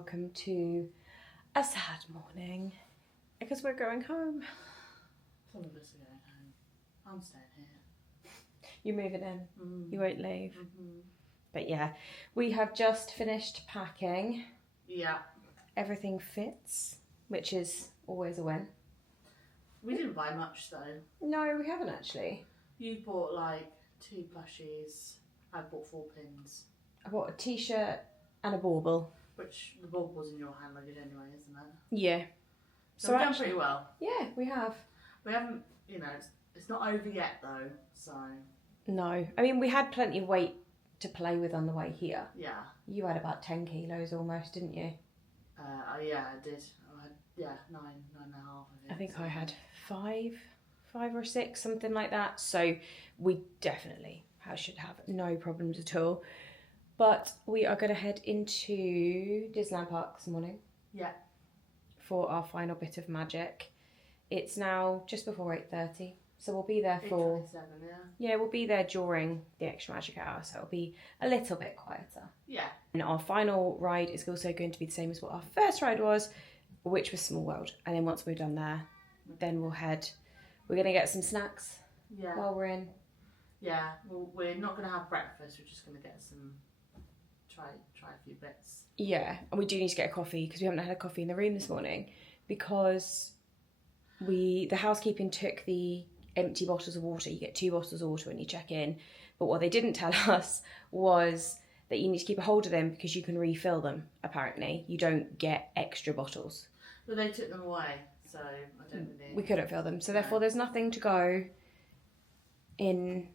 welcome to a sad morning because we're going home. Some of us are going home. I'm staying here. You're moving in. You won't leave. But yeah, we have just finished packing. Yeah. Everything fits, which is always a win. We didn't buy much though. No, we haven't actually. You bought like 2 plushies. I bought 4 pins. I bought a t-shirt and a bauble. Which the bauble's in your hand luggage anyway, isn't it? Yeah. So we've done pretty well. Yeah, we have. We haven't, it's not over yet though, so. No. I mean, we had plenty of weight to play with on the way here. Yeah. You had about 10 kilos almost, didn't you? Yeah, I did. I had, 9.5, I think I had 5 or 6, something like that. So we definitely should have no problems at all. But we are going to head into Disneyland Park this morning. Yeah. For our final bit of magic. It's now just before 8:30, so we'll be there for... 8:27, yeah. Yeah, we'll be there during the extra magic hour, so it'll be a little bit quieter. Yeah. And our final ride is also going to be the same as what our first ride was, which was Small World. And then once we're done there, then we'll head... We're going to get some snacks while we're in. Yeah, well, we're not going to have breakfast, we're just going to get some... Try a few bits. Yeah, and we do need to get a coffee because we haven't had a coffee in the room this morning because the housekeeping took the empty bottles of water. You get 2 bottles of water when you check in, but what they didn't tell us was that you need to keep a hold of them because you can refill them. Apparently, you don't get extra bottles. But they took them away, so I don't really. We couldn't fill them, so therefore there's nothing to go in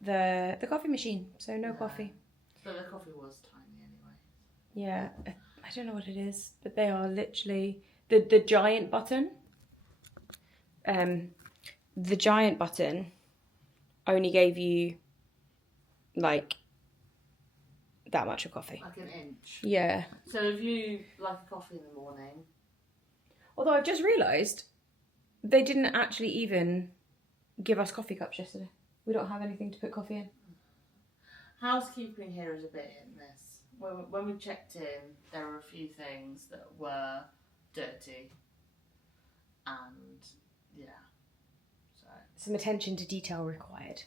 the coffee machine. So no coffee. But the coffee was tiny anyway. Yeah, I don't know what it is, but they are literally the giant button. The giant button only gave you like that much of coffee. Like an inch. Yeah. So if you like a coffee in the morning. Although I've just realised they didn't actually even give us coffee cups yesterday. We don't have anything to put coffee in. Housekeeping here is a bit hit and miss. When we checked in, there were a few things that were dirty, and so some attention to detail required.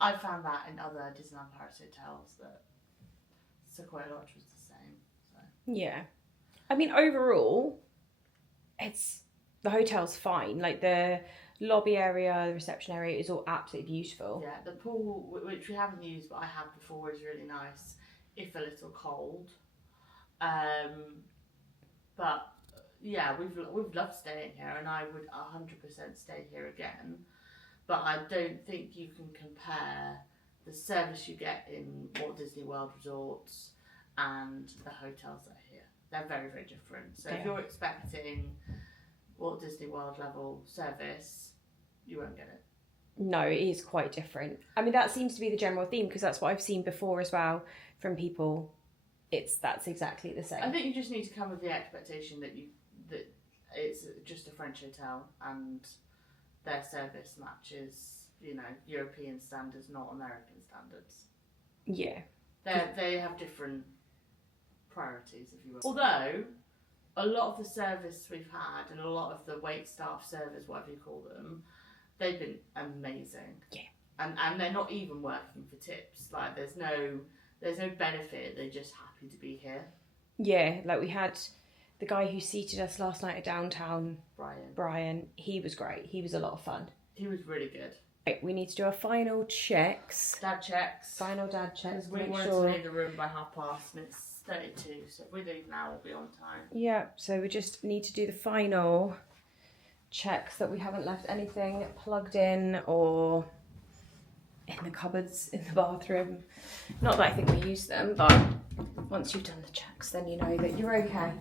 I found that in other Disneyland Paris hotels that Sequoia Lodge was the same. So. Yeah, I mean overall, the hotel's fine. Like the lobby area, the reception area is all absolutely beautiful. Yeah, the pool, which we haven't used but I have before, is really nice, if a little cold. But yeah, we've loved staying here, and I would 100% stay here again. But I don't think you can compare the service you get in Walt Disney World resorts and the hotels that are here. They're very, very different. So if you're expecting Walt Disney World level service, you won't get it. No, it is quite different. I mean, that seems to be the general theme because that's what I've seen before as well from people. That's exactly the same. I think you just need to come with the expectation that it's just a French hotel and their service matches, European standards, not American standards. Yeah. They have different priorities, if you will. Although a lot of the service we've had and a lot of the wait staff service, whatever you call them, they've been amazing. Yeah. And they're not even working for tips. Like there's no benefit. They're just happy to be here. Yeah, like we had the guy who seated us last night at downtown, Brian. He was great. He was a lot of fun. He was really good. Right, we need to do our final checks. Dad checks. Final dad checks. We wanted to leave the room by 12:30, and it's 32. So if we leave now, we'll be on time. Yeah. So we just need to do the final checks that we haven't left anything plugged in or in the cupboards in the bathroom. Not that I think we use them, but once you've done the checks, then you know that you're okay.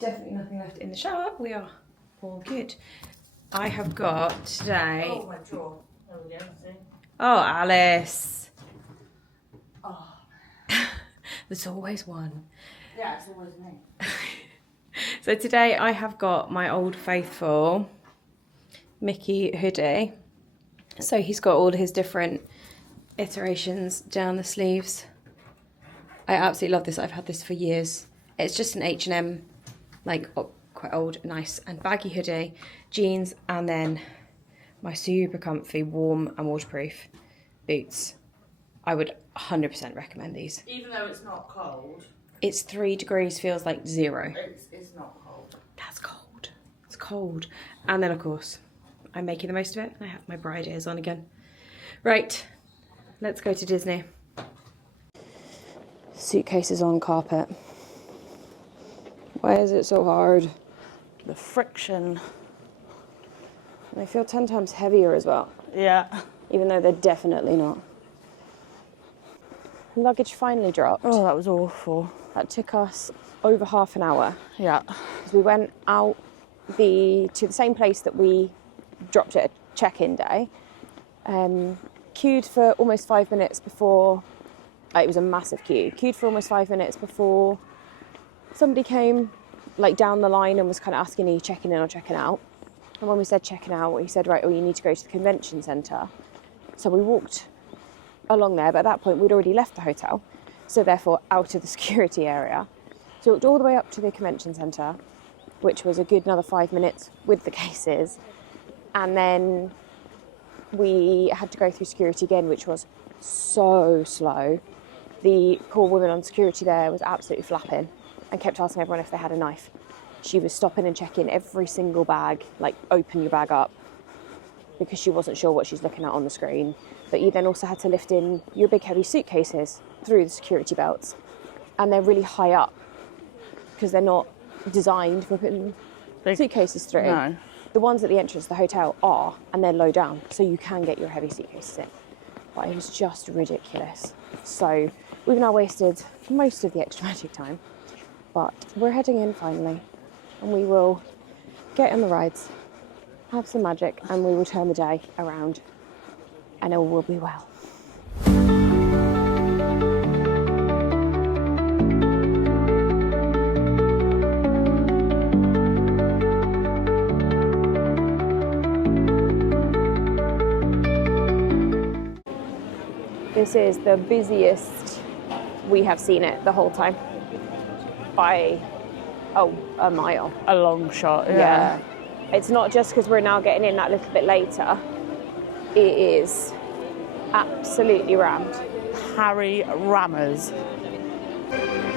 There's definitely nothing left in the shower. We are all good. I have got today... Oh, my drawer. There we go, see? Oh, Alice. Oh. There's always one. Yeah, it's always me. So today I have got my old faithful Mickey hoodie. So he's got all his different iterations down the sleeves. I absolutely love this. I've had this for years. It's just an H&M, like quite old, nice and baggy hoodie, jeans, and then my super comfy, warm and waterproof boots. I would 100% recommend these. Even though it's not cold. It's 3 degrees, feels like 0. It's not cold. That's cold. It's cold. And then, of course, I'm making the most of it. I have my bride ears on again. Right, let's go to Disney. Suitcases on carpet. Why is it so hard? The friction. They feel 10 times heavier as well. Yeah. Even though they're definitely not. Luggage finally dropped. Oh, that was awful. That took us over half an hour. Yeah. Because we went out to the same place that we dropped it at check-in day. Queued for almost 5 minutes before... it was a massive queue. Queued for almost 5 minutes before somebody came like down the line and was kind of asking, are you checking in or checking out? And when we said checking out, he said, right, well, you need to go to the convention centre. So we walked along there, but at that point we'd already left the hotel, so therefore out of the security area. So we walked all the way up to the convention centre, which was a good another 5 minutes with the cases, and then we had to go through security again, which was so slow. The poor woman on security there was absolutely flapping and kept asking everyone if they had a knife. She was stopping and checking every single bag, like open your bag up, because she wasn't sure what she's looking at on the screen. But you then also had to lift in your big heavy suitcases through the security belts, and they're really high up because they're not designed for putting suitcases through. No. The ones at the entrance of the hotel are, and they're low down, so you can get your heavy suitcases in. But it was just ridiculous. So we've now wasted most of the extra magic time, but we're heading in finally, and we will get on the rides, have some magic, and we will turn the day around, and all will be well. This is the busiest we have seen it the whole time by a mile. A long shot, Yeah. It's not just because we're now getting in that little bit later. It is absolutely rammed. Harry Rammers.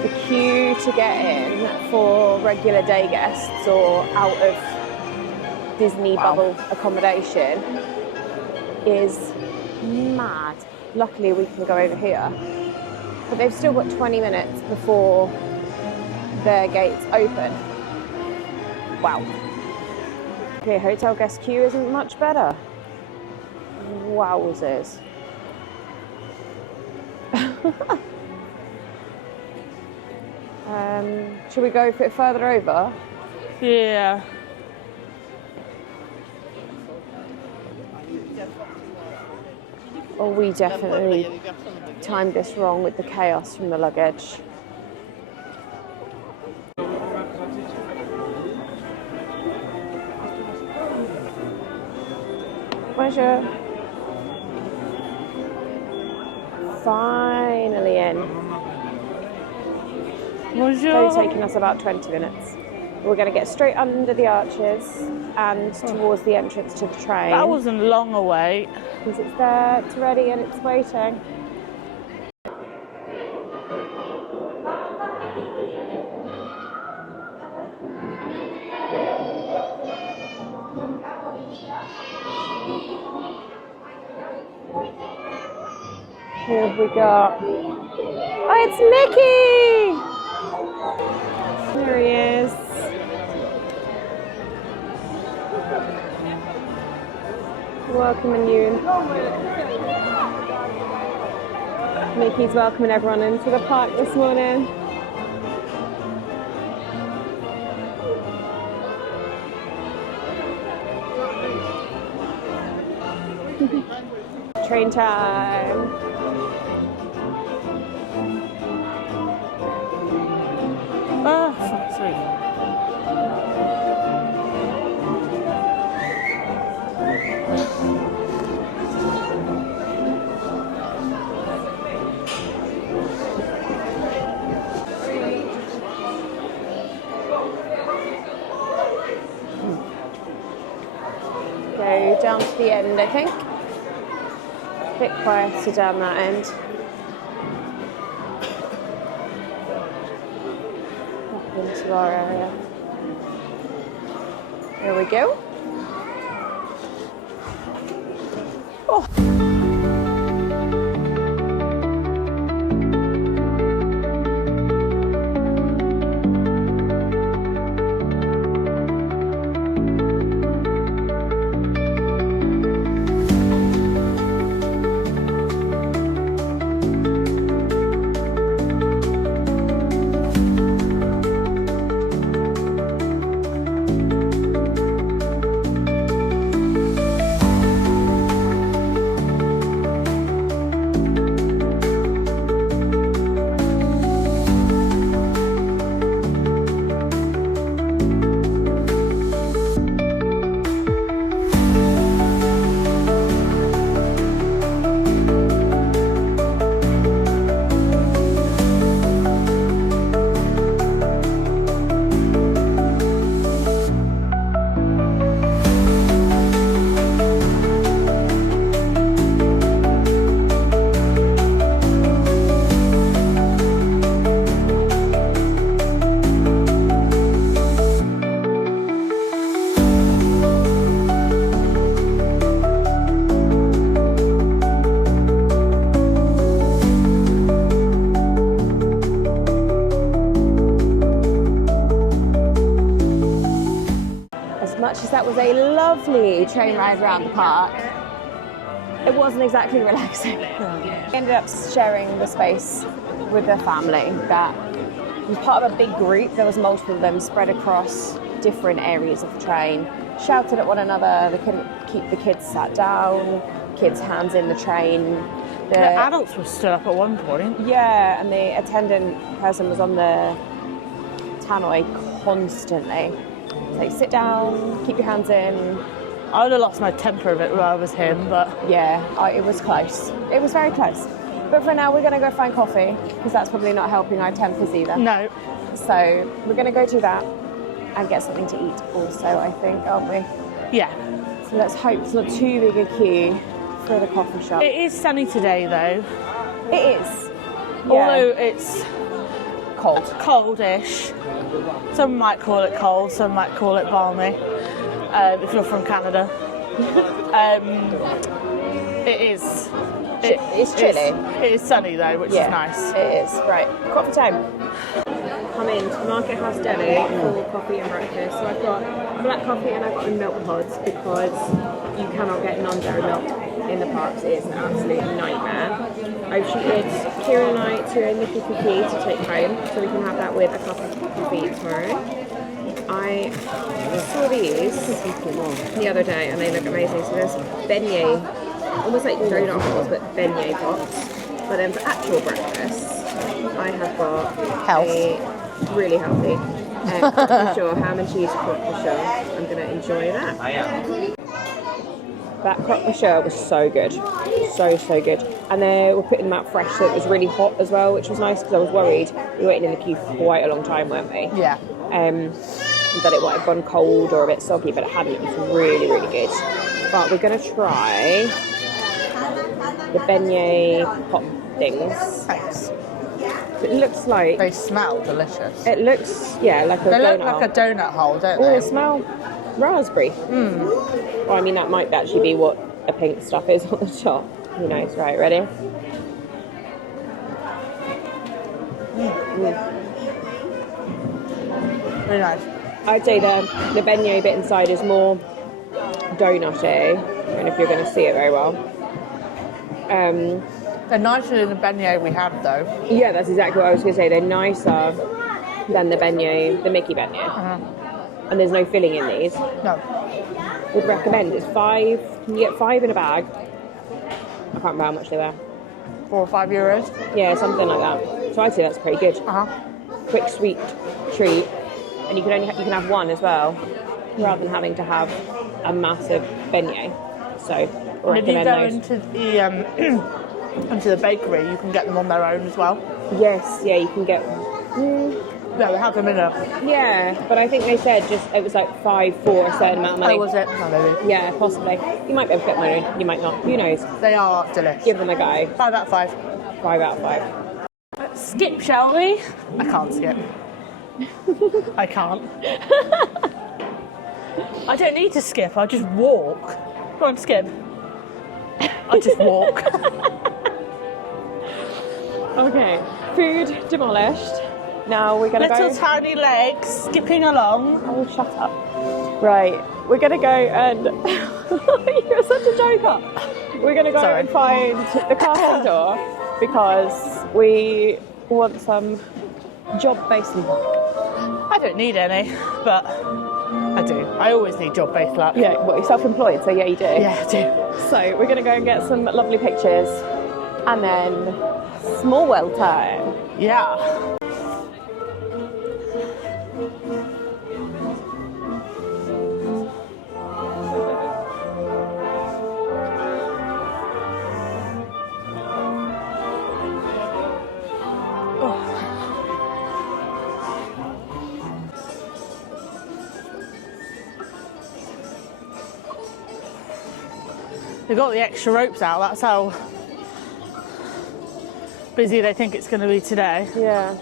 The queue to get in for regular day guests or out of Disney bubble accommodation is mad. Luckily we can go over here, but they've still got 20 minutes before their gates open. Wow. Okay, hotel guest queue isn't much better. Wowzers. Should we go a bit further over? Yeah. Oh, we definitely timed this wrong with the chaos from the luggage. Bonjour. Finally in. Bonjour. It's only taking us about 20 minutes. We're going to get straight under the arches and towards the entrance to the train. That wasn't long away. Because it's there, it's ready and it's waiting. Who have we got? Oh, it's Mickey! There he is. Welcoming you. Mickey's welcoming everyone into the park this morning. Train time. Oh, fuck's sake. down to the end, I think. A bit quieter down that end. Up into our area. There we go. Oh. That was a lovely train ride around the park. It wasn't exactly relaxing. We ended up sharing the space with the family that was part of a big group. There was multiple of them spread across different areas of the train, shouted at one another. They couldn't keep the kids sat down, kids' hands in the train. The adults were stood up at one point. Yeah, and the attendant person was on the tannoy constantly. Like, sit down, keep your hands in. I would have lost my temper a bit where I was him, but... Yeah, it was close. It was very close. But for now, we're going to go find coffee, because that's probably not helping our tempers either. No. So we're going to go do that and get something to eat also, I think, aren't we? Yeah. So let's hope it's not too big a queue for the coffee shop. It is sunny today, though. It is. Yeah. Although it's... cold. Coldish. Some might call it cold, some might call it balmy, if you're from Canada. It is. It's chilly. It is sunny though, which is nice. It is. Right, coffee time. Come into Market House Deli for coffee and breakfast. So I've got black coffee and I've got milk pods because you cannot get non-dairy milk in the parks. It is an absolute nightmare. I've treated Kieran and I to a Nicky cookie to take home so we can have that with a cup of coffee tomorrow. I saw these the other day and they look amazing. So there's beignet, almost like donut holes, but beignet pots. But then for actual breakfast, I have got a really healthy croque ham and cheese croque monsieur. I'm going to enjoy that. That croque monsieur was so good. So good. And they were putting them out fresh, so it was really hot as well, which was nice because I was worried. We were waiting in the queue for quite a long time, weren't we? Yeah. That it might have gone cold or a bit soggy, but it hadn't. It was really good. But we're going to try the beignet pop things. Thanks. It looks like... They smell delicious. It looks, like a donut. They look like a donut hole, don't Oh, they? they smell raspberry. Well, I mean, that might actually be what the pink stuff is on the top. Who knows? Right, ready? Really nice. I'd say the beignet bit inside is more donutty. I don't know if you're going to see it very well. They're nicer than the beignet we had, though. Yeah, that's exactly what I was going to say. They're nicer than the beignet, the Mickey beignet. And there's no filling in these. No. Would recommend. It's 5. You get 5 in a bag. I can't remember how much they were. 4 or 5 euros. Yeah, something like that. So I'd say that's pretty good. Quick sweet treat, and you can have one as well, rather than having to have a massive beignet. So I If you recommend go those. into the bakery, you can get them on their own as well. Yes, yeah, you can get. No, we have them in there. Yeah, but I think they said just it was like 5 for a certain amount of money. Oh, was it? Oh, maybe. Yeah, possibly. You might be able to get money, you might not. Who knows? They are delish. Give them a go. 5 out of 5. 5 out of 5. Skip, shall we? I can't skip. I can't. I don't need to skip, I'll just walk. Go on, skip. I just walk. Okay, food demolished. Now we're going to go... Little tiny legs skipping along. Oh, shut up. Right, we're going to go and... You're such a joker. We're going to go and find the castle door because we want some job-based luck. I don't need any, but I do. I always need job-based luck. Yeah, well, you're self-employed, so yeah, you do. Yeah, I do. So we're going to go and get some lovely pictures and then small well time. Yeah. They got the extra ropes out, that's how busy they think it's going to be today. Yeah.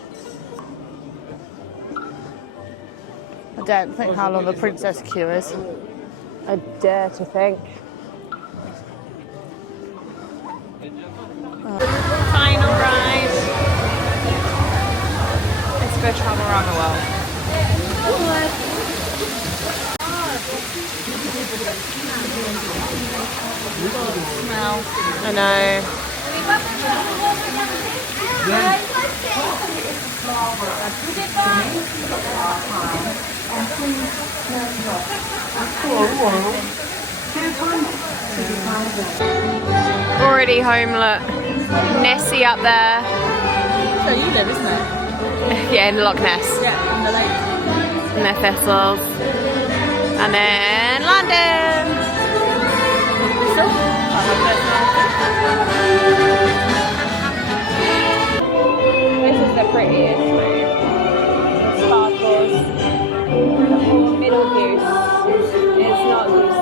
I don't think how long the princess queue is. I dare to think. Final ride. Let's go travel around the world. Smell. I know. Already home, look. Nessie up there. So you live, isn't it? Yeah, in Loch Ness. Yeah, in the lake. And their thistles. And then London. This is the prettiest room. Sparkles. The middle goose is not goose.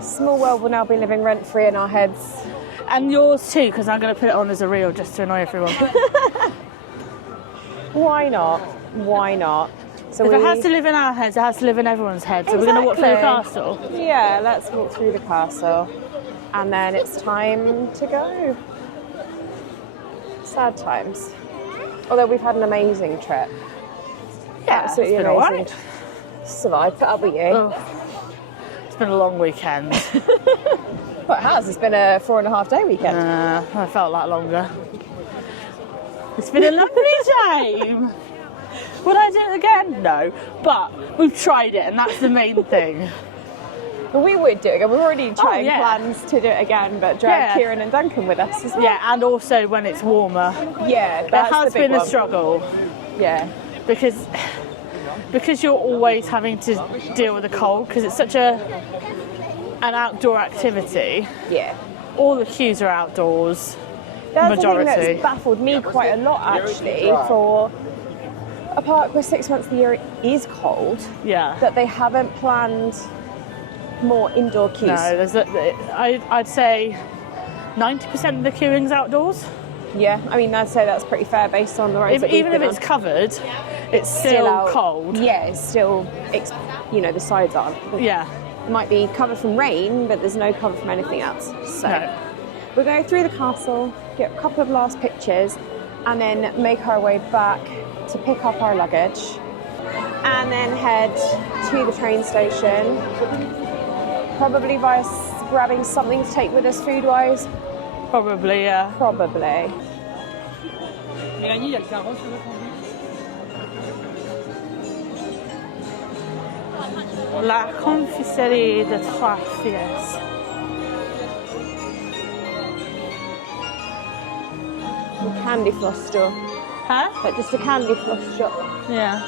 Small world will now be living rent-free in our heads. And yours too, because I'm going to put it on as a reel just to annoy everyone. Why not? Why not? So if it has to live in our heads, it has to live in everyone's heads. So we're going to walk through the castle. Yeah, let's walk through the castle. And then it's time to go. Sad times. Although we've had an amazing trip. Yeah, absolutely it's been amazing. alright. Survived, put up with you. Oh, it's been a long weekend. Well, it has. It's been a 4.5-day weekend. I felt that longer. It's been a lovely time. Would I do it again? No. But we've tried it, and that's the main thing. Well, we would do it again. We're already trying yeah. plans to do it again, but drag Kieran and Duncan with us as well. Yeah, and also when it's warmer. Yeah, that's It has the big been one. a struggle. Yeah. Because you're always having to deal with the cold, because it's such an outdoor activity. Yeah. All the queues are outdoors. That's majority. the thing that's baffled me quite a lot, actually, for a park where 6 months of the year it is cold, Yeah. that they haven't planned more indoor queues. No, I'd say 90% of the queuing's outdoors. Yeah, I mean, I'd say that's pretty fair based on the roads that we've Even if been it's on. covered, it's still out. cold. Yeah, it's still, the sides aren't. Yeah. It might be covered from rain, but there's no cover from anything else. So No. we'll go through the castle, get a couple of last pictures, and then make our way back to pick up our luggage, and then head to the train station, probably via grabbing something to take with us food-wise. Probably, yeah. Probably. La Confiserie de Trois Filles. Candy floss store. Huh? But just a candy floss shop. Yeah.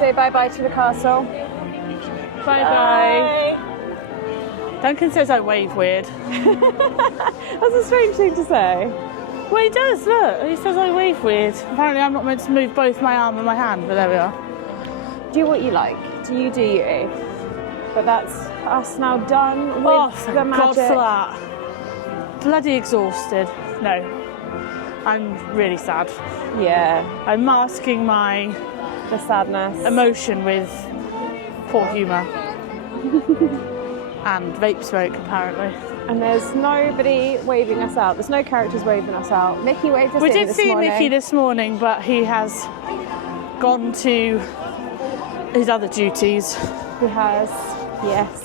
say bye-bye to the castle. Bye. Duncan says I wave weird. That's a strange thing to say. Well, he does, look. He says I wave weird. Apparently I'm not meant to move both my arm and my hand, but there we are. Do what you like. Do you. But that's us now done with thank the magic. God for that. Bloody exhausted. No. I'm really sad. Yeah, I'm masking my the sadness. emotion with poor humour. And vape smoke, apparently. And there's nobody waving us out. There's no characters waving us out. Mickey waved us We in did this see morning. Mickey this morning, but he has gone to his other duties. He has, yes.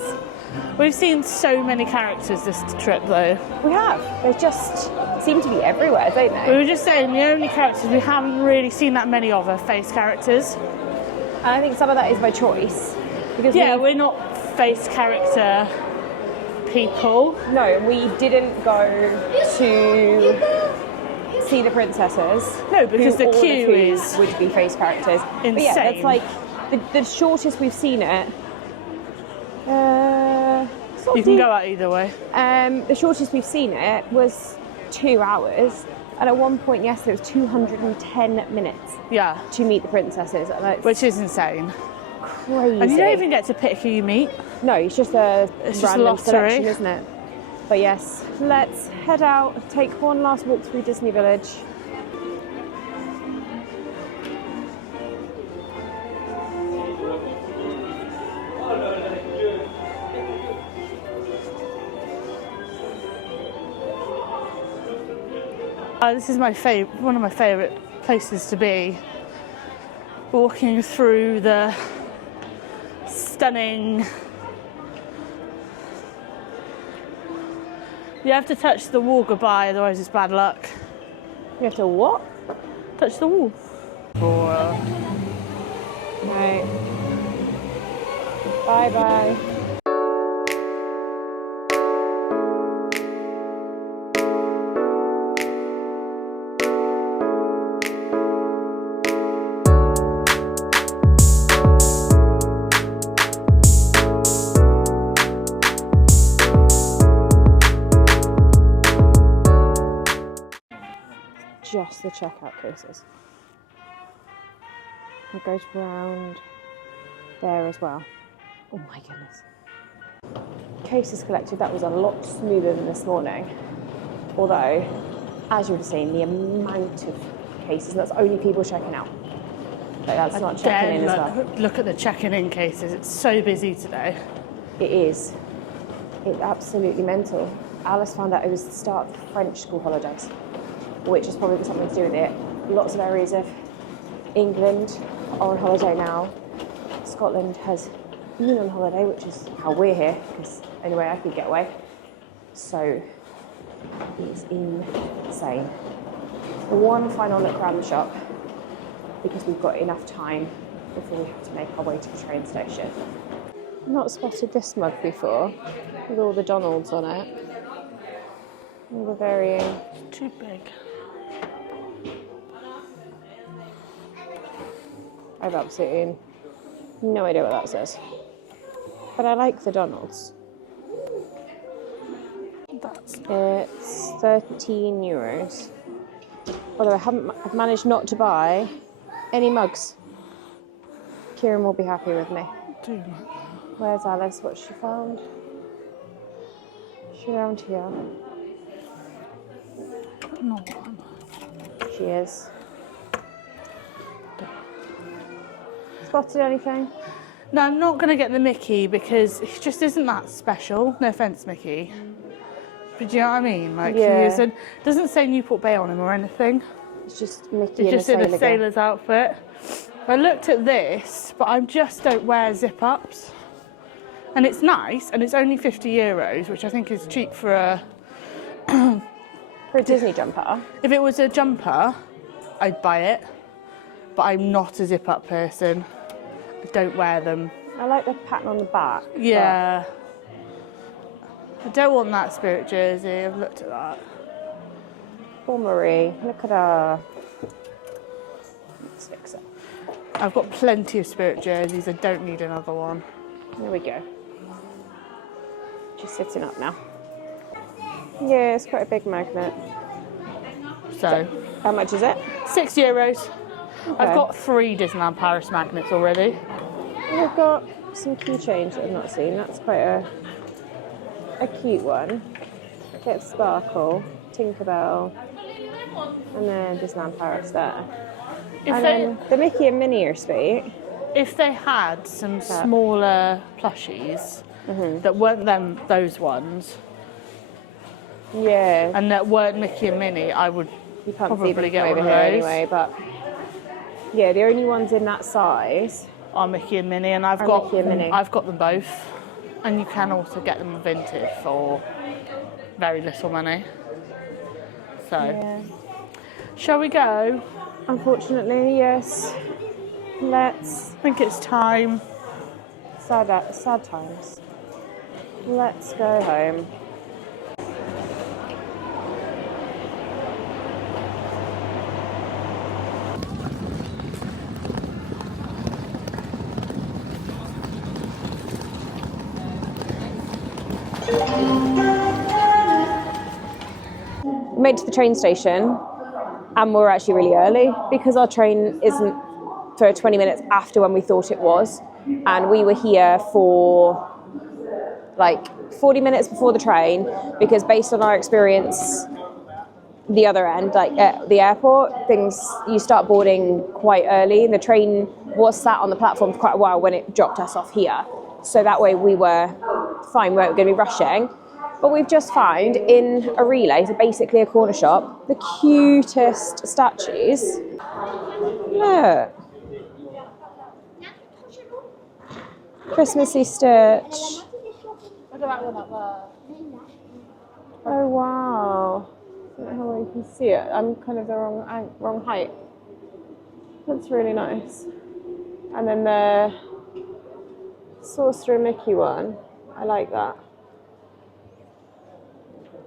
We've seen so many characters this trip, though. We have. They just seem to be everywhere, don't We they? were just saying the only characters we haven't really seen that many of are face characters. And I think some of that is by choice. Because We're not face character people. No, we didn't go to see the princesses. No, because the who all of queue who is would be face characters. But yeah, insane. that's like the shortest we've seen it. You can go out either way. The shortest we've seen it was 2 hours, and at one point yesterday it was 210 minutes Yeah, to meet the princesses. And it's which is insane. crazy. And you don't even get to pick who you meet. No, it's just a It's just a random lottery. selection, isn't it? But yes, let's head out, take one last walk through Disney Village. This is one of my favourite places to be. Walking through the stunning. You have to touch the wall goodbye, otherwise it's bad luck. You have to what? Touch the wall. Right. Bye-bye. Just the checkout cases. It goes round there as well. Oh my goodness. Cases collected, that was a lot smoother than this morning. Although, as you would have seen, the amount of cases, and that's only people checking out. Like, that's not checking in as well. Look at the checking in cases, it's so busy today. It is. It's absolutely mental. Alice found out it was the start of the French school holidays, which has probably got something to do with it. Lots of areas of England are on holiday now. Scotland has been on holiday, which is how we're here, because anyway I could get away. So it's insane. One final look around the shop, because we've got enough time before we have to make our way to the train station. I've not spotted this mug before, with all the Donalds on it. All the varying. Too big. I've absolutely no idea what that says. But I like the Donalds. It's €13. Although I've managed not to buy any mugs. Kieran will be happy with me. Where's Alice? What's she found? Is she around here? No. She is. Spotted anything? No, I'm not going to get the Mickey because he just isn't that special. No offence, Mickey. But do you know what I mean? Like, Yeah. he doesn't say Newport Bay on him or anything. It's just Mickey He's in just in a a sailor's outfit. I looked at this, but I just don't wear zip-ups. And it's nice, and it's only €50, which I think is cheap for a... For a Disney jumper. If it was a jumper, I'd buy it. But I'm not a zip-up person. I don't wear them. I like the pattern on the back. Yeah. I don't want that Spirit jersey. I've looked at that. Poor Marie, look at her. Let's fix it. I've got plenty of Spirit jerseys. I don't need another one. There we go. She's sitting up now. Yeah, it's quite a big magnet. So, How much is it? €6. I've got 3 Disneyland Paris magnets already. We've got some key change that I've not seen. That's quite a cute one. Bit of sparkle, Tinkerbell, and then Disneyland Paris there. Then the Mickey and Minnie are sweet. If they had some smaller plushies that weren't those ones, yeah, and that weren't Mickey and Minnie, I would you can't probably see them get over one of here those. anyway. But yeah, the only ones in that size are Mickey and Minnie, and I've got them both. And you can also get them vintage for very little money. So, yeah. Shall we go? Unfortunately, yes. Let's. I think it's time. Sad times. Let's go home. We made it to the train station and we're actually really early because our train isn't for 20 minutes after when we thought it was, and we were here for like 40 minutes before the train because based on our experience the other end, like at the airport, you start boarding quite early and the train was sat on the platform for quite a while when it dropped us off here, so that way we were fine, we weren't going to be rushing. But we've just found in a relay, so basically a corner shop, the cutest statues. Look. Christmassy Stitch. Look at that one up there. Oh wow. I don't know how well you can see it. I'm kind of the wrong height. That's really nice. And then the Sorcerer Mickey one. I like that.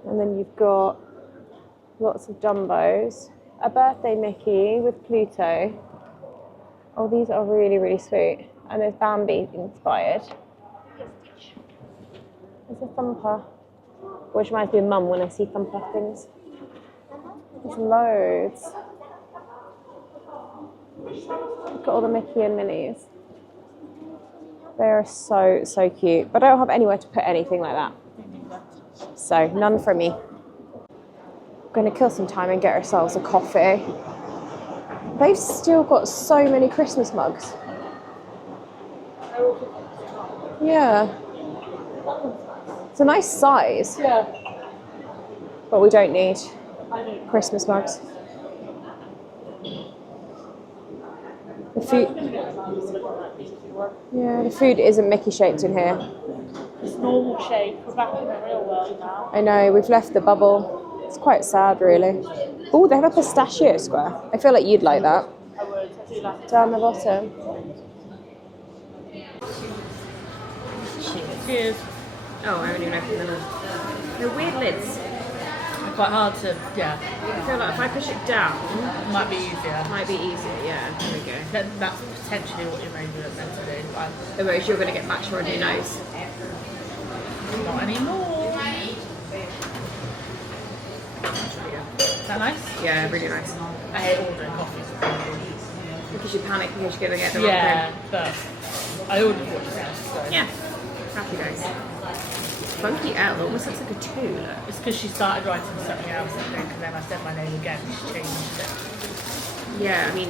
And then you've got lots of Dumbos. A birthday Mickey with Pluto. Oh, these are really, really sweet. And there's Bambi inspired. There's a Thumper. Which reminds me of Mum when I see Thumper things. There's loads. Look at all the Mickey and Minnies. They are so, so cute. But I don't have anywhere to put anything like that. So, none for me. We're going to kill some time and get ourselves a coffee. They've still got so many Christmas mugs. Yeah. It's a nice size. Yeah. But we don't need Christmas mugs. The food isn't Mickey shaped in here. It's normal shape. We're back in the real world now. I know, we've left the bubble. It's quite sad, really. Oh, they have a pistachio square. I feel like you'd like that. I would. I do like it. Down the bottom. Cheers. Oh, I haven't even opened them. They're weird lids. They're quite hard to, I feel like if I push it down, it might be easier. it might be easier. Yeah, there we go. That's potentially what you're maybe meant to do. But Otherwise, you're going to get matcha on your nose. not anymore. Is that nice? Yeah, really nice. I hate ordering coffee. Because you panic because you're going to get the wrong Yeah, but I ordered what you said. So. thing. Yeah. Happy days. Funky L, almost looks like a 2. Look. It's because she started writing something else, I think, and then I said my name again, she changed it. Yeah, I mean,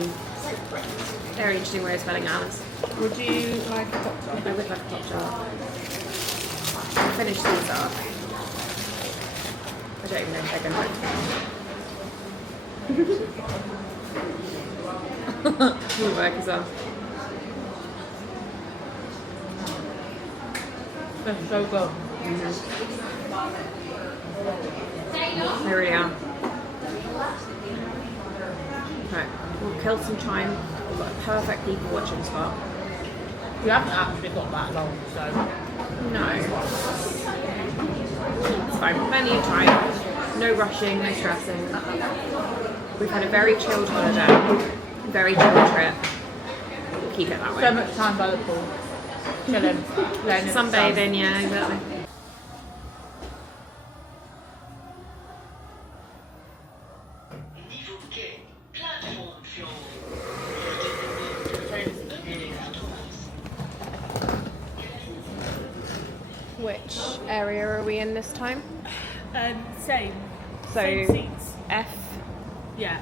very interesting way of spelling Alice. Would you like a pop jar? I would like a pop jar. I'll finish these off. I don't even know if they're going to Will work as well. They're so good. They really are. Right, we'll kill some time. We've got a perfect people watching spot. We haven't actually got that long, so. No. It's fine, plenty of time. No rushing, no stressing. We've had a very chilled holiday. Very chilled trip. keep it that way. So much time by the pool. Chilling. laying in the sun. Sunbathing, yeah, exactly. Which area are we in this time? Same. So Same seats. F. Yeah.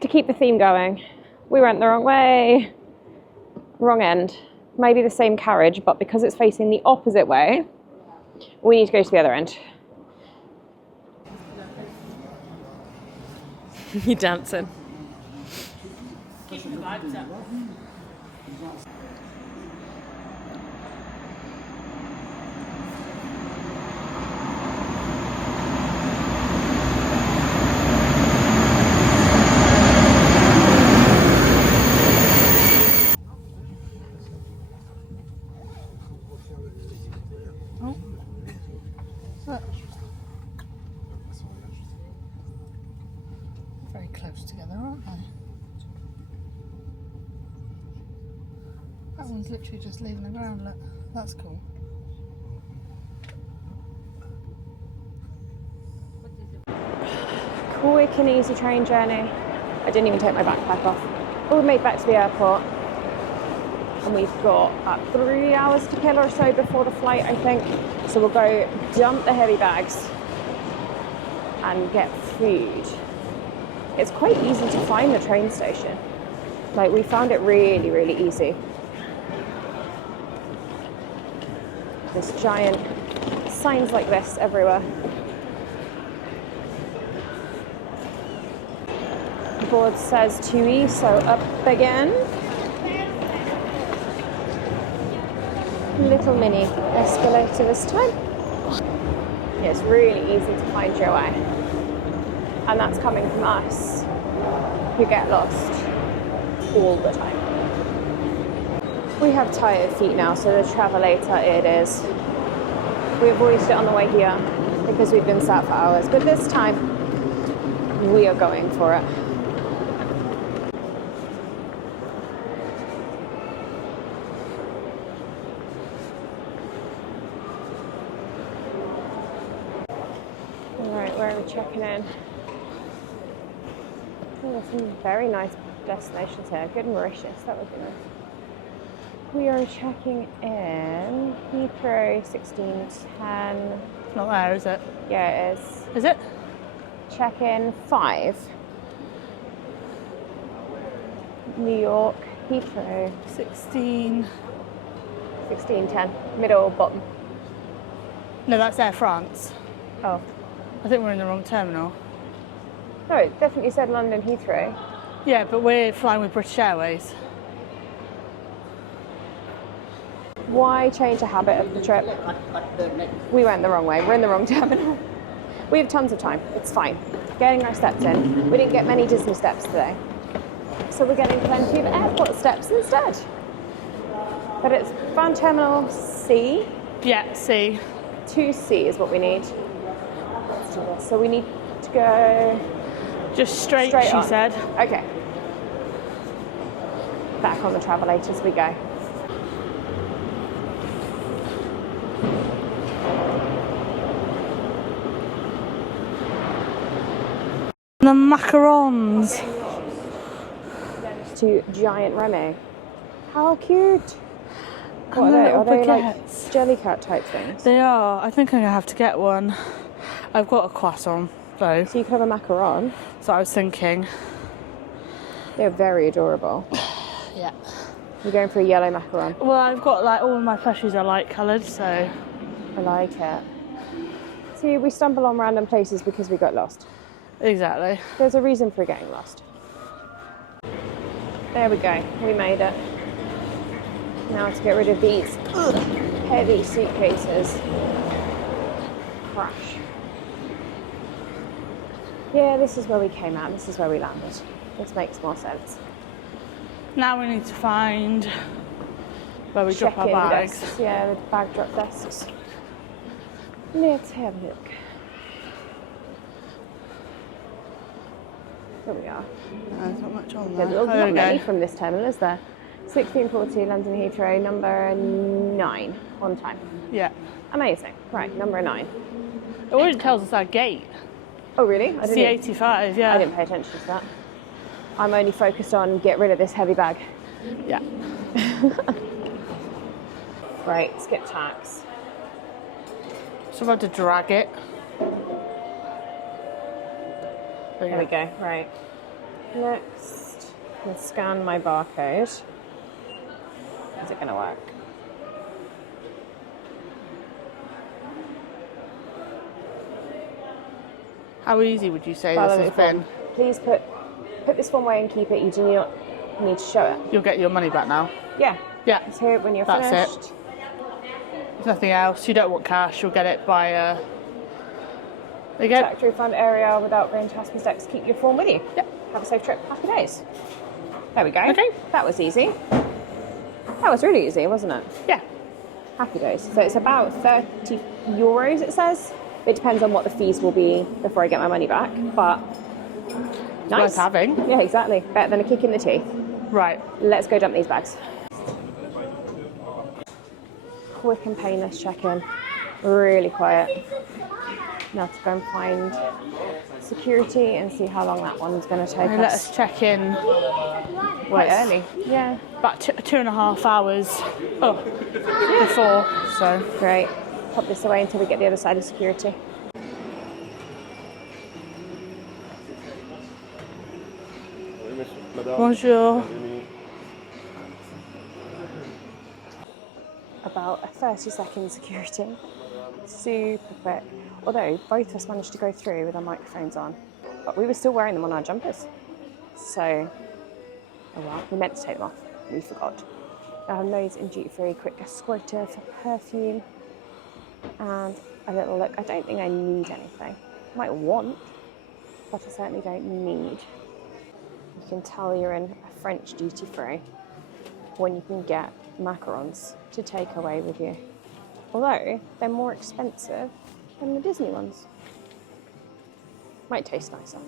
To keep the theme going, we went the wrong way. Wrong end. Maybe the same carriage, but because it's facing the opposite way, we need to go to the other end. You're dancing. Keeping the vibes up. Very close together, aren't they? That one's literally just leaving the ground, look. That's cool. Quick and easy train journey. I didn't even take my backpack off. But we made back to the airport. And we've got about 3 hours to kill or so before the flight, I think. So we'll go dump the heavy bags and get food. It's quite easy to find the train station. Like, we found it really, really easy. There's giant signs like this everywhere. The board says 2E, so up again. Little mini escalator this time. Yeah, it's really easy to find your way. And that's coming from us, who get lost all the time. We have tired feet now, so the travelator it is. We avoided it on the way here because we've been sat for hours, but this time we are going for it. Alright, where are we checking in? Oh, there's some very nice destinations here. Good Mauritius, that would be nice. We are checking in Heathrow 1610. It's not there, is it? Yeah, it is. Is it? Check-in 5. New York, Heathrow 1610. Middle, bottom. No, that's Air France. Oh. I think we're in the wrong terminal. No, it definitely said London Heathrow. Yeah, but we're flying with British Airways. Why change a habit of the trip? We went the wrong way. We're in the wrong terminal. We have tons of time. It's fine. Getting our steps in. We didn't get many Disney steps today. So we're getting plenty of airport steps instead. But it's found terminal C. Yeah, C. 2C is what we need. Let's do this. So we need to go Just straight she on. said. Okay. Back on the travelator as we go. The macarons. To giant Remy. How cute. What And are they? little Are they like baguettes. jellycat type things? They are. I think I'm going to have to get one. I've got a croissant, though. So you could have a macaron. So I was thinking. They're very adorable. Yeah. You're going for a yellow macaron. Well, I've got like all of my plushies are light coloured, so. I like it. See, we stumble on random places because we got lost. Exactly. There's a reason for getting lost. There we go. We made it. Now to get rid of these heavy suitcases. crash. Yeah, this is where we came out. This is where we landed. This makes more sense. Now we need to find where we drop our Check-in bags. desks. Yeah, the bag drop desks. Let's have a look. There we are. There's not much on Yeah, there. there's not many from this terminal, is there? 1640 London Heathrow, number 9 on time. Yeah. Amazing. Right, number 9. It already tells us our gate. Oh, really? I didn't. C85, yeah. I didn't pay attention to that. I'm only focused on get rid of this heavy bag. Yeah. Right, skip tax. So we've had to drag it. There we go. Right. Next, let's scan my barcode. Is it going to work? How easy would you say Follow this it has been? form. Please put this one away and keep it. You do not need to show it. You'll get your money back now. Yeah. Yeah. Let's hear it when you're That's finished. it. There's nothing else. You don't want cash. You'll get it by. There you go. Tax refund area without going to house mistakes. Keep your form with you. Yep. Have a safe trip. Happy days. There we go. Okay. That was easy. That was really easy, wasn't it? Yeah. Happy days. So it's about €30, it says. It depends on what the fees will be before I get my money back. But nice. Worth having. Yeah, exactly. Better than a kick in the teeth. Right. Let's go dump these bags. Quick and painless check-in. Really quiet. Now to go and find security and see how long that one's going to take And let us. us check in. Quite early. Yeah. About 2.5 hours before. So Great. Pop this away until we get the other side of security. bonjour. About a 30-second security. Super quick. Although both of us managed to go through with our microphones on, but we were still wearing them on our jumpers. So, oh well, we meant to take them off. We forgot. I have nose and duty-free quick squirter for perfume and a little look. I don't think I need anything. I might want, but I certainly don't need. You can tell you're in a French duty-free when you can get macarons to take away with you. Although they're more expensive than the Disney ones. Might taste nicer.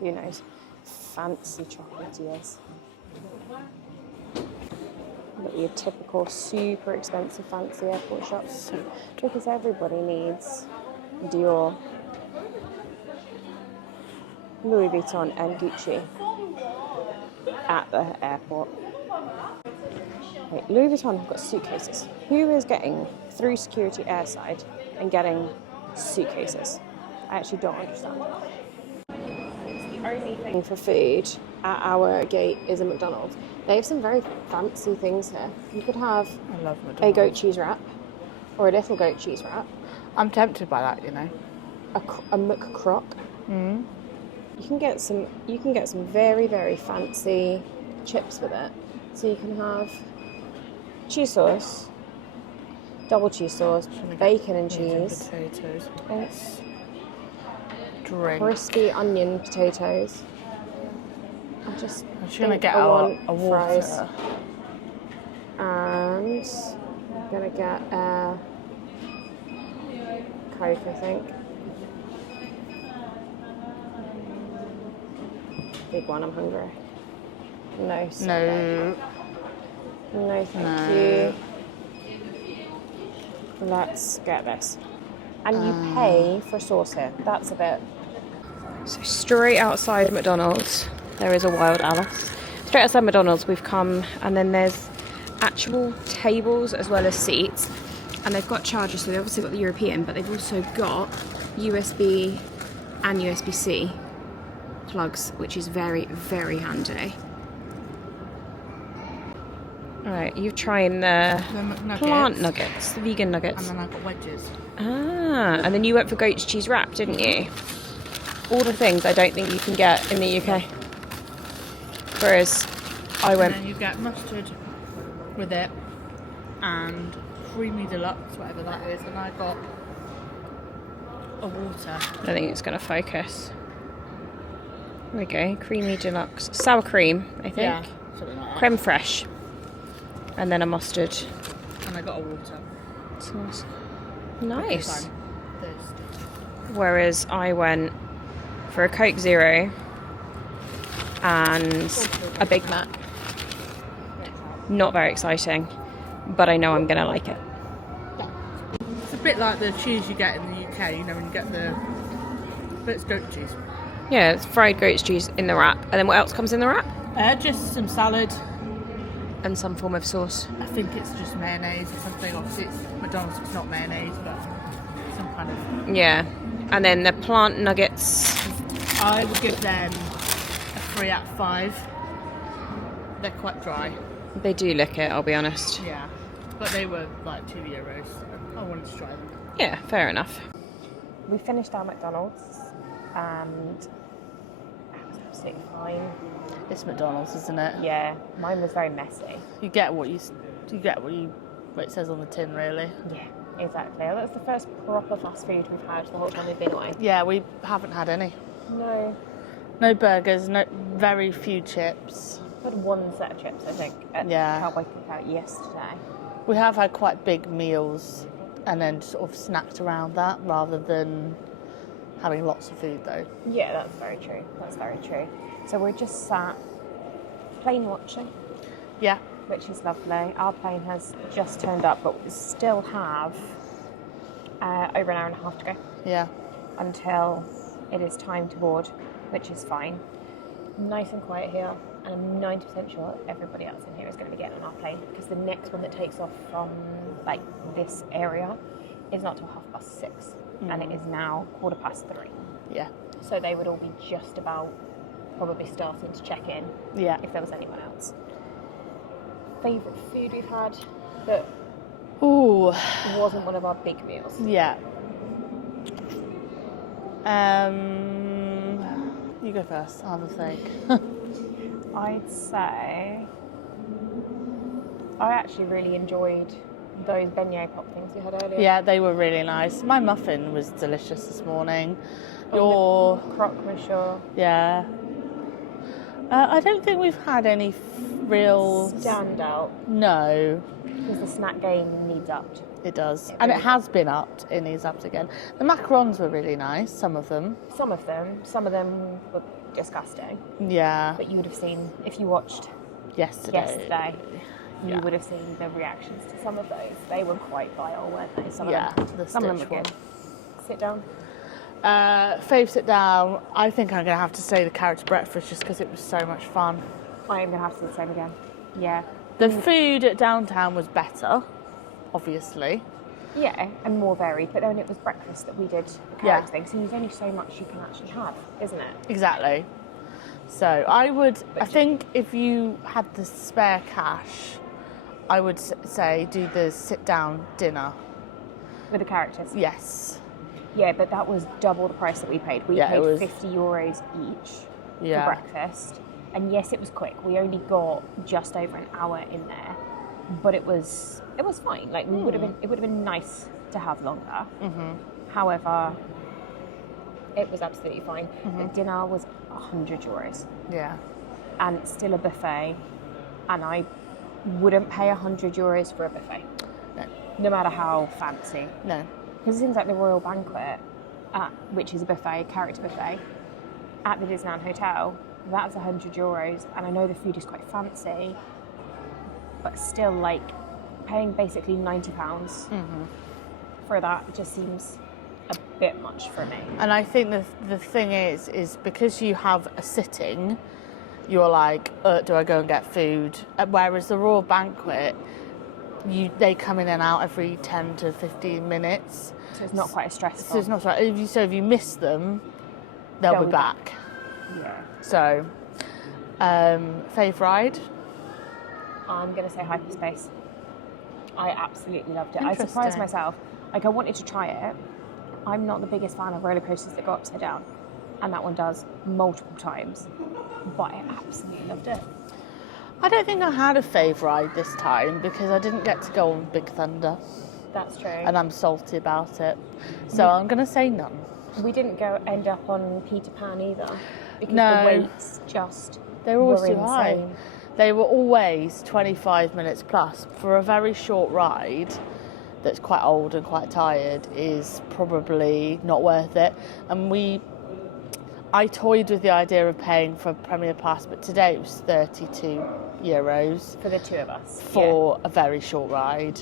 Who knows? Fancy chocolatiers. Not your typical super expensive fancy airport shops. Because everybody needs Dior, Louis Vuitton and Gucci at the airport. Wait, Louis Vuitton have got suitcases. Who is getting through security airside and getting suitcases? I actually don't understand. The only thing for food at our gate is a McDonald's. They have some very fancy things here. You could have I love a McDonald's. goat cheese wrap or a little goat cheese wrap, I'm tempted by that, you know. a McCrock. Mm. You can get some very, very fancy chips with it. So you can have cheese sauce, double cheese sauce, bacon and cheese, Potatoes. yes, Drink. crispy onion potatoes. I'm just gonna think get I a want water. fries. And I'm gonna get a Coke, I think. Big one, I'm hungry. No, No. no, thank No. you. Let's get this. And you pay for sauce here. That's a bit. So straight outside McDonald's, there is a Wild Alice. Straight outside McDonald's, we've come, and then there's actual tables as well as seats. And they've got chargers, so they've obviously got the European, but they've also got USB and USB-C plugs, which is very, very handy. Alright, you're trying the plant nuggets, the vegan nuggets. And then I've got wedges. Ah, and then you went for goat's cheese wrap, didn't you? All the things I don't think you can get in the UK. Whereas I went. And then you get mustard with it and creamy deluxe, whatever that is, and I got a water. I don't think it's going to focus. There we go, creamy deluxe. Sour cream, I think. Yeah, something like that. Creme fraiche. And then a mustard. And I got a water. Sauce. Because Nice. I'm thirsty. Whereas I went for a Coke Zero and a Big Mac. Not very exciting, but I know I'm going to like it. It's a bit like the cheese you get in the UK, you know, when you get the... But it's goat cheese. Yeah, it's fried goat's cheese in the wrap. And then what else comes in the wrap? Just some salad. And some form of sauce. I think it's just mayonnaise or something. Obviously, it's McDonald's, it's not mayonnaise, but some kind of... Yeah. And then the plant nuggets. I would give them a 3 out of 5. They're quite dry. They do lick it, I'll be honest. Yeah. But they were like €2. I wanted to try them. Yeah, fair enough. We finished our McDonald's and it was absolutely fine. It's McDonald's, isn't it? Yeah, mine was very messy. You get what what it says on the tin, really. Yeah, exactly. Well, that's the first proper fast food we've had the whole time we've been away. Yeah, we haven't had any. No. No burgers, no, very few chips. We had one set of chips, I think, at Cowboy Cookout yesterday. We have had quite big meals and then sort of snacked around that rather than having lots of food, though. Yeah, that's very true. That's very true. So we're just sat plane watching. Yeah. Which is lovely. Our plane has just turned up, but we still have over an hour and a half to go. Yeah. Until it is time to board, which is fine. Nice and quiet here, and I'm 90% sure everybody else in here is going to be getting on our plane because the next one that takes off from like this area is not till 6:30, and it is now 3:15. Yeah. So they would all be just about probably starting to check in. Yeah. If there was anyone else. Favourite food we've had that Ooh. wasn't one of our big meals? Yeah. You go first. I'll have a think. I'd say I actually really enjoyed those beignet pop things we had earlier. Yeah, they were really nice. My muffin was delicious this morning. Your croque monsieur. Yeah. I don't think we've had any real standout. No. Because the snack game needs upped. It does. And it has been upped. It needs upped again. The macarons were really nice, some of them. Some of them were disgusting. Yeah. But you would have seen, if you watched yesterday, you would have seen the reactions to some of those. They were quite vile, weren't they? Some of them were good. Sit down. Fave sit down. I think I'm going to have to say the carrot breakfast just because it was so much fun. I am going to have to do the same again. Yeah. The food at downtown was better, obviously. Yeah, and more varied. But then it was breakfast that we did the carrot thing. So there's only so much you can actually have, isn't it? Exactly. So I think if you had the spare cash, I would say do the sit down dinner. With the characters? Yes. Yeah, but that was double the price that we paid. We paid €50 each for breakfast. And yes, it was quick. We only got just over an hour in there. But it was fine. Like it would have been nice to have longer. Mm-hmm. However, it was absolutely fine. Mm-hmm. The dinner was €100. Yeah. And still a buffet. And I wouldn't pay €100 for a buffet. No. No matter how fancy. No. Because things like the Royal Banquet, which is a buffet, character buffet, at the Disneyland Hotel, that's €100. And I know the food is quite fancy, but still, like, paying basically £90 for that just seems a bit much for me. And I think the thing is because you have a sitting, you're like, do I go and get food? Whereas the Royal Banquet, they come in and out every 10 to 15 minutes. So it's not quite as stressful. So it's not stressful. So if you miss them, they'll be back. Yeah. So, fave ride? I'm going to say Hyperspace. I absolutely loved it. I surprised myself. Like, I wanted to try it. I'm not the biggest fan of roller coasters that go upside down. And that one does multiple times. But I absolutely loved it. I don't think I had a fave ride this time because I didn't get to go on Big Thunder. That's true. And I'm salty about it. So I'm going to say none. We didn't end up on Peter Pan either. Because No. the waits just They were always were too high. insane. They were always 25 minutes plus. For a very short ride that's quite old and quite tired is probably not worth it. And I toyed with the idea of paying for a Premier Pass, but today it was €32 For the two of us. for a very short ride.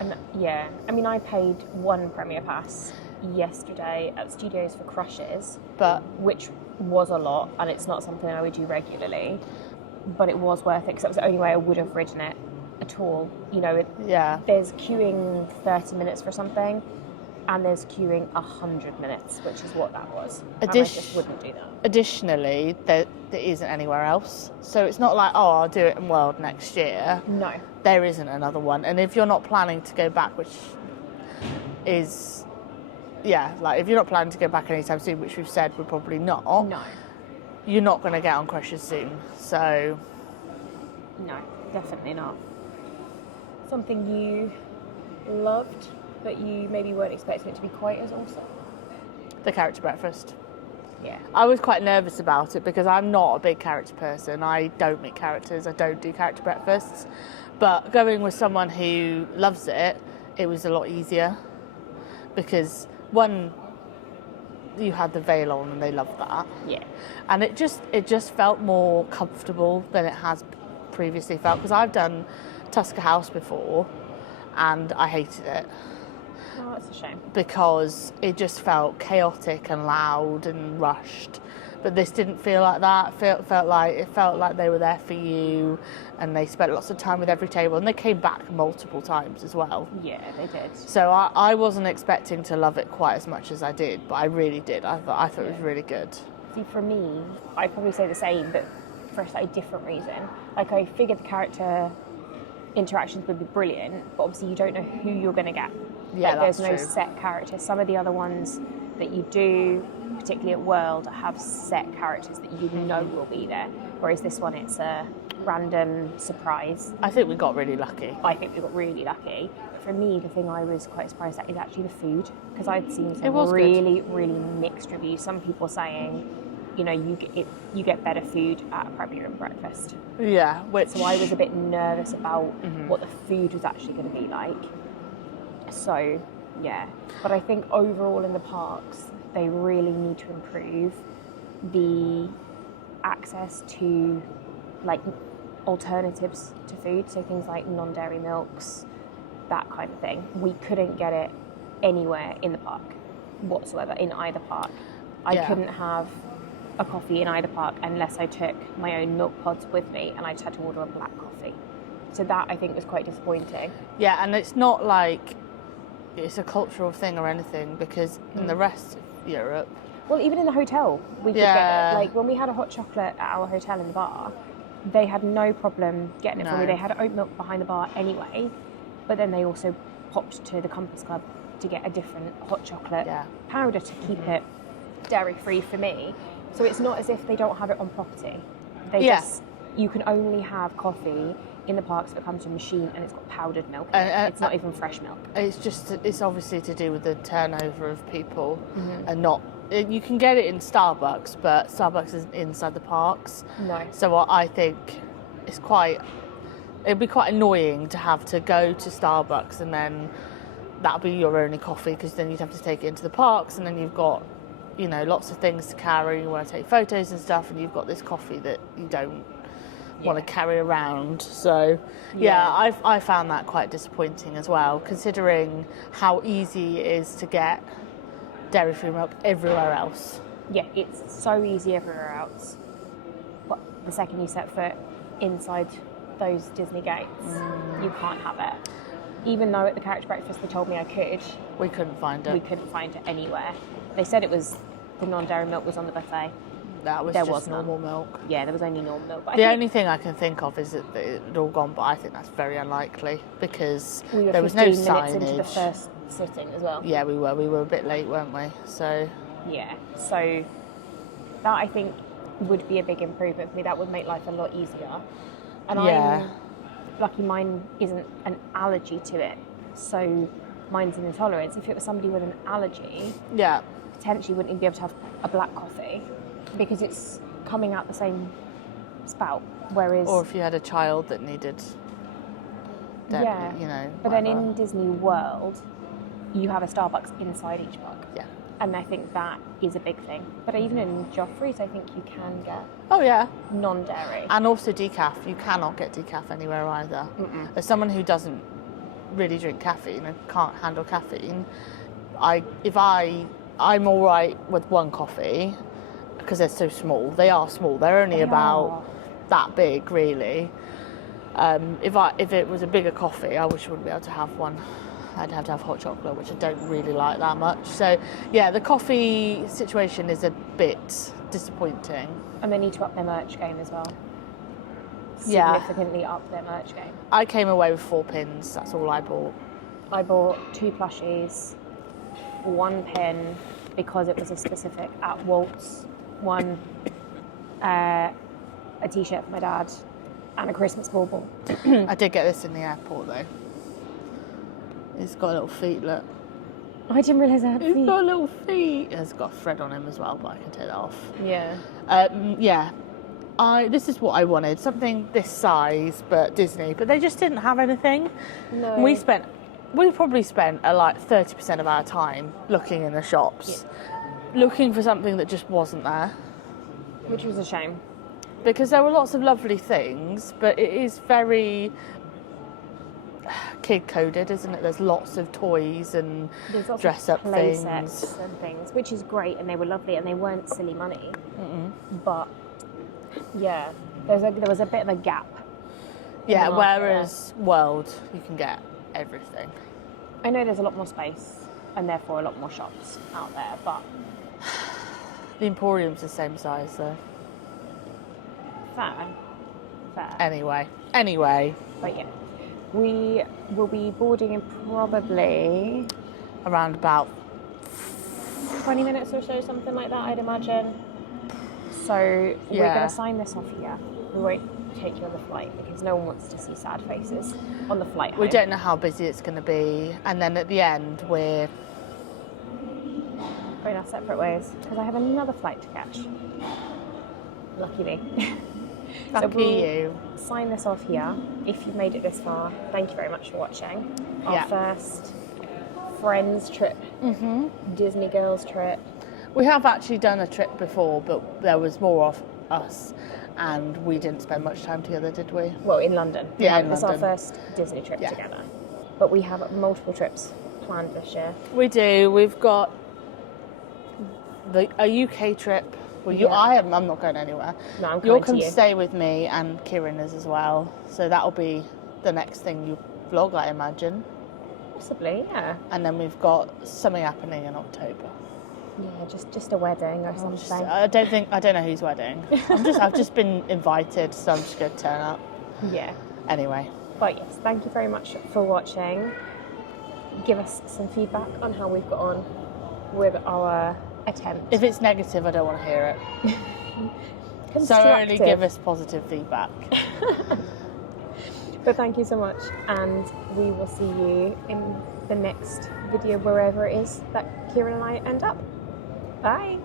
And I mean, I paid one Premier Pass yesterday at Studios for Crushes, But which was a lot, and it's not something I would do regularly, but it was worth it because that was the only way I would have ridden it at all. You know, yeah, there's queuing 30 minutes for something, and there's queuing 100 minutes, which is what that was. And I just wouldn't do that. Additionally, there isn't anywhere else. So it's not like, oh, I'll do it in World next year. No. There isn't another one. And if you're not planning to go back, which is, like if you're not planning to go back anytime soon, which we've said we're probably not, No. you're not going to get on Crushes soon. So, No, definitely not. Something you loved, but you maybe weren't expecting it to be quite as awesome? the character breakfast. Yeah. I was quite nervous about it because I'm not a big character person. I don't meet characters. I don't do character breakfasts. But going with someone who loves it, it was a lot easier because one, you had the veil on and they loved that. Yeah. And it just felt more comfortable than it has previously felt because I've done Tusker House before and I hated it. Oh, that's a shame. Because it just felt chaotic and loud and rushed. But this didn't feel like that. It felt like they were there for you and they spent lots of time with every table and they came back multiple times as well. Yeah, they did. So I wasn't expecting to love it quite as much as I did, but I really did. I thought it was really good. See, for me, I'd probably say the same, but for a slightly different reason. Like, I figured the character interactions would be brilliant, but obviously you don't know who you're going to get. Yeah, like, that's there's no true. set character. Some of the other ones that you do, particularly at World, have set characters that you know will be there. Whereas this one, it's a random surprise. I think we got really lucky. I think we got really lucky. But for me, the thing I was quite surprised at is actually the food, because I'd seen some really mixed reviews. Some people saying, you know, you get better food at a Premier Inn breakfast. Yeah, So I was a bit nervous about what the food was actually going to be like. So, yeah. But I think overall in the parks, they really need to improve the access to, like, alternatives to food. So things like non-dairy milks, that kind of thing. We couldn't get it anywhere in the park whatsoever, in either park. I couldn't have a coffee in either park unless I took my own milk pods with me, and I just had to order a black coffee. So that, I think, was quite disappointing. Yeah, and it's not like it's a cultural thing or anything because in the rest of Europe... Well, even in the hotel, we could get it. Like, when we had a hot chocolate at our hotel in the bar, they had no problem getting it for me. They had oat milk behind the bar anyway, but then they also popped to the Compass Club to get a different hot chocolate powder to keep it dairy-free for me. So it's not as if they don't have it on property. You can only have coffee in the parks if it comes to a machine and it's got powdered milk. It's not even fresh milk. It's obviously to do with the turnover of people and not... You can get it in Starbucks, but Starbucks isn't inside the parks. No. So I think it'd be quite annoying to have to go to Starbucks and then that'll be your only coffee because then you'd have to take it into the parks and then you've got, you know, lots of things to carry. You want to take photos and stuff and you've got this coffee that you don't want to carry around. So I found that quite disappointing as well, considering how easy it is to get dairy-free milk everywhere else. Yeah, it's so easy everywhere else. But the second you set foot inside those Disney gates, you can't have it. Even though at the character breakfast they told me I could. We couldn't find it. We couldn't find it anywhere. They said it was, the non-dairy milk was on the buffet. There was normal milk. Yeah, there was only normal milk. But the only thing I can think of is that it had all gone, but I think that's very unlikely because there was no signage. 15 minutes into the first sitting as well. Yeah, we were a bit late, weren't we? So yeah, so that I think would be a big improvement for me. That would make life a lot easier. And I'm lucky mine isn't an allergy to it, so mine's an intolerance. If it was somebody with an allergy, Yeah. potentially wouldn't even be able to have a black coffee because it's coming out the same spout. Whereas, Or if you had a child that needed, yeah, you know. but then whatever. in Disney World, you have a Starbucks inside each park. Yeah. And I think that is a big thing. But even in Joffrey's, I think you can get Oh yeah. non-dairy. And also decaf. You cannot get decaf anywhere either. Mm-mm. As someone who doesn't really drink caffeine and can't handle caffeine, I'm all right with one coffee because they're so small. They are small. They're only about that big, really. If it was a bigger coffee, I wish I wouldn't be able to have one. I'd have to have hot chocolate, which I don't really like that much. So, yeah, the coffee situation is a bit disappointing. And they need to up their merch game as well. Yeah. Significantly up their merch game. I came away with 4 pins. That's all I bought. I bought 2 plushies, 1 pin because it was a specific at Waltz, 1 a t-shirt for my dad, and a Christmas bauble. I did get this in the airport, though. It's got little feet, look. I didn't realise I had It's feet. got little feet. It's got a thread on him as well, but I can take that off. Yeah. Yeah. This is what I wanted. Something this size, but Disney. But they just didn't have anything. No. We probably spent like 30% of our time looking in the shops, looking for something that just wasn't there. Which was a shame. Because there were lots of lovely things, but it is very kid-coded, isn't it? There's lots of toys and There's lots dress-up of play things. sets and things, which is great, and they were lovely, and they weren't silly money. But yeah, there was a bit of a gap. Yeah, the market whereas World, you can get everything. I know there's a lot more space, and therefore a lot more shops out there, but The Emporium's the same size, though. fair. Anyway, But yeah, we will be boarding in probably around about 20 minutes or so, something like that, I'd imagine. So we're Yeah. going to sign this off here. We won't take you on the flight because no one wants to see sad faces on the flight home. we don't know how busy it's going to be, and then at the end we're going our separate ways because I have another flight to catch. Lucky me. lucky you. Sign this off here. If you've made it this far, thank you very much for watching. Our Yeah. first friends trip, Disney girls trip. We have actually done a trip before, but there was more of us, and we didn't spend much time together, did we? Well, in London. Yeah, in It's London. our first Disney trip Yeah. together. But we have multiple trips planned this year. We do. We've got a UK trip. Well, Yeah. I'm not going anywhere. No, I'm You'll coming to come you. stay with me, and Kieran is as well. So that'll be the next thing you vlog, I imagine. Possibly, yeah. And then we've got something happening in October. Yeah, just a wedding or something. I don't know whose wedding. I've just been invited, so I'm just going to turn up. Yeah. Anyway, But yes, thank you very much for watching. Give us some feedback on how we've got on with our attempt. if it's negative, I don't want to hear it. So Constructive. only give us positive feedback. But thank you so much, and we will see you in the next video, wherever it is that Kieran and I end up. Bye.